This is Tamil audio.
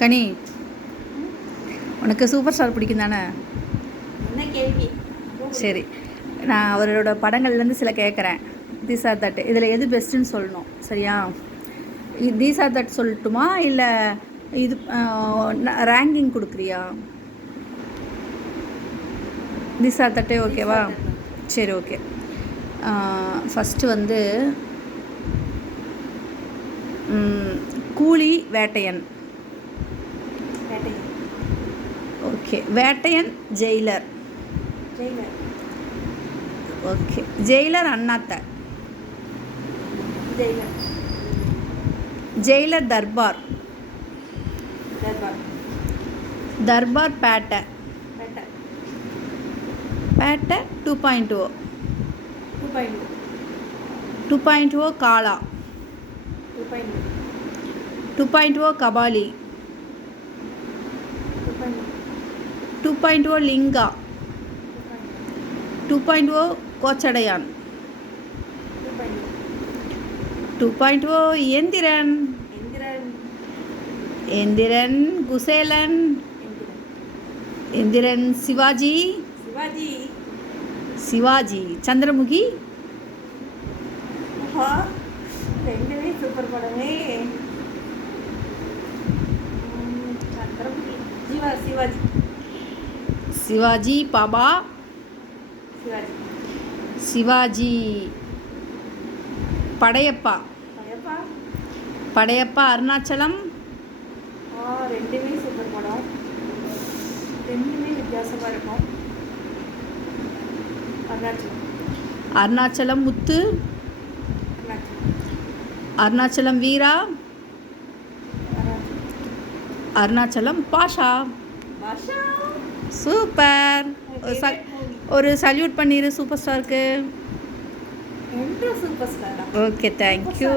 கனி, உனக்கு சூப்பர் ஸ்டார் பிடிக்கும் தானே? என்ன கேள்வி? சரி, நான் அவரோட படங்கள்லேருந்து சில கேட்குறேன். தீஸ் ஆர் தட், இதில் எது பெஸ்ட்டுன்னு சொல்லணும், சரியா? தீஸ் ஆர் தட் சொல்லட்டுமா, இல்லை இது ரேங்கிங் கொடுக்குறியா? தீஸ் ஆர் தட்டே ஓகேவா? சரி, ஓகே. ஃபஸ்ட்டு வந்து கூலி, வேட்டையன். ஓகே. வேட்டையன் ஜெயிலர். ஓகே. ஜெயிலர் அண்ணாத்த. ஜெயிலர் தர்பார். தர்பார் பேட்டை. பேட்டை 2.0. 2.0 காலா. 2.0 கபாலி. 2.0 லிங்கா. 2.0 கோச்சடையான். 2.0 எந்திரன். எந்திரன் குசேலன். எந்திரன் சிவாஜி. சிவாஜி சந்திரமுகி. ரெண்டுமே சூப்பர் படமே. சிவாஜி. சிவாஜி பாபா. சிவாஜி படையப்பா. படையப்பா அருணாச்சலம். ரெண்டுமே சூப்பர் படம், ரெண்டுமே வித்தியாசமாக இருக்கும். அருணாச்சலம் முத்து. அருணாச்சலம் வீரா. அருணாச்சலம் பாஷா. சூப்பர். ஒரு சல்யூட் பண்ணிடு சூப்பர் ஸ்டாருக்கு. Super star. Okay, thank you.